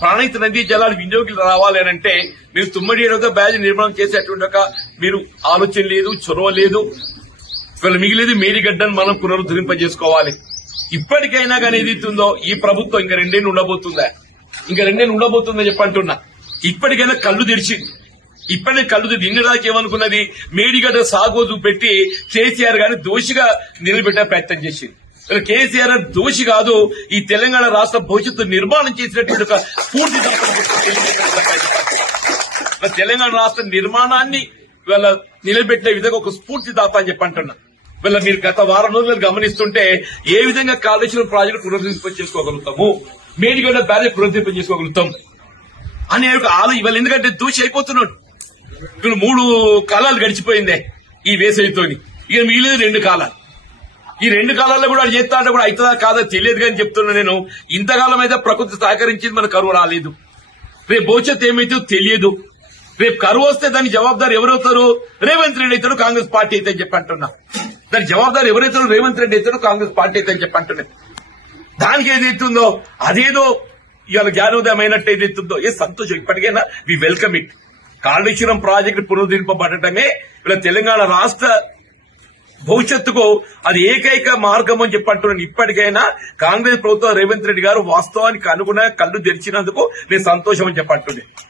ప్రాణహిత నదీ జలాలు వినియోగులు రావాలి అని అంటే మీరు తుమ్మడి ఏడవ బ్యారేజ్ నిర్మాణం చేసేటువంటి ఒక మీరు ఆలోచన లేదు, చొరవ లేదు. ఇవాళ మిగిలేదు మేడిగడ్డను మనం పునరుద్ధరింపజేసుకోవాలి. ఇప్పటికైనా కానీ ఏదైతుందో ఈ ప్రభుత్వం ఇంకా 2 ఏళ్లు ఉండబోతుందా, ఇంకా 2 ఏళ్లు ఉండబోతుందా చెప్పంటున్నా. ఇప్పటికైనా కళ్ళు తెరిచింది. ఇప్పటికే కళ్ళు తెరిచి ఇన్ని ఏమనుకున్నది, మేడిగడ్డ సాగోజు పెట్టి కేసీఆర్ గారిని దోషిగా నిలబెట్టే ప్రయత్నం చేసింది. కేసీఆర్ దోషి కాదు, ఈ తెలంగాణ రాష్ట్ర భవిష్యత్తు నిర్మాణం చేసినటువంటి ఒక స్ఫూర్తి తెలంగాణ రాష్ట్ర నిర్మాణాన్ని వీళ్ళ నిలబెట్టే విధంగా ఒక స్ఫూర్తిదాత అని చెప్పంటున్నా. వీళ్ళ మీరు గత వారం రోజులు గమనిస్తుంటే ఏ విధంగా కాళేశ్వరం ప్రాజెక్టు పునరుద్ధరింప చేసుకోగలుగుతాము, మేడిగడ్డ బ్యారేజ్ పునరుద్ధరింప చేసుకోగలుగుతాం అనే ఒక ఇవాళ ఎందుకంటే దోషి అయిపోతున్నాడు. ఇప్పుడు 3 కాలాలు గడిచిపోయిందే ఈ వేసవితోని, ఇక మిగిలేదు 2 కాలాలు. ఈ 2 కాలాల్లో కూడా చేస్తా అంటే కూడా అవుతుందా కాదా తెలియదు కానీ చెప్తున్నా నేను. ఇంతకాలం అయితే ప్రకృతి సహకరించింది, మన కరువు రాలేదు. రేపు భవిష్యత్తు ఏమైతే తెలియదు. రేపు కరువు వస్తే దానికి జవాబుదారు ఎవరవుతారు? రేవంత్ రెడ్డి అవుతాడు, కాంగ్రెస్ పార్టీ అయితే అని చెప్పంటున్నా. దానికి జవాబుదారు ఎవరైతారో రేవంత్ రెడ్డి అవుతాడు, కాంగ్రెస్ పార్టీ అయితే అని చెప్పంటున్నా. దానికి ఏదైతుందో అదేదో ఇవాళ జ్ఞానోదయం అయినట్టు ఏదైతుందో ఏ సంతోషం. ఇప్పటికైనా we welcome it. Kaleshwaram project పునరుద్ధరింపబడటమే ఇలా తెలంగాణ రాష్ట్ర భవిష్యత్తుకు అది ఏకైక మార్గం అని చెప్పంటున్నాను. ఇప్పటికైనా కాంగ్రెస్ ప్రభుత్వం రేవంత్ రెడ్డి గారు వాస్తవానికి అనుగుణంగా కళ్ళు తెరిచినందుకు నేను సంతోషం అని చెప్పంటున్నాను.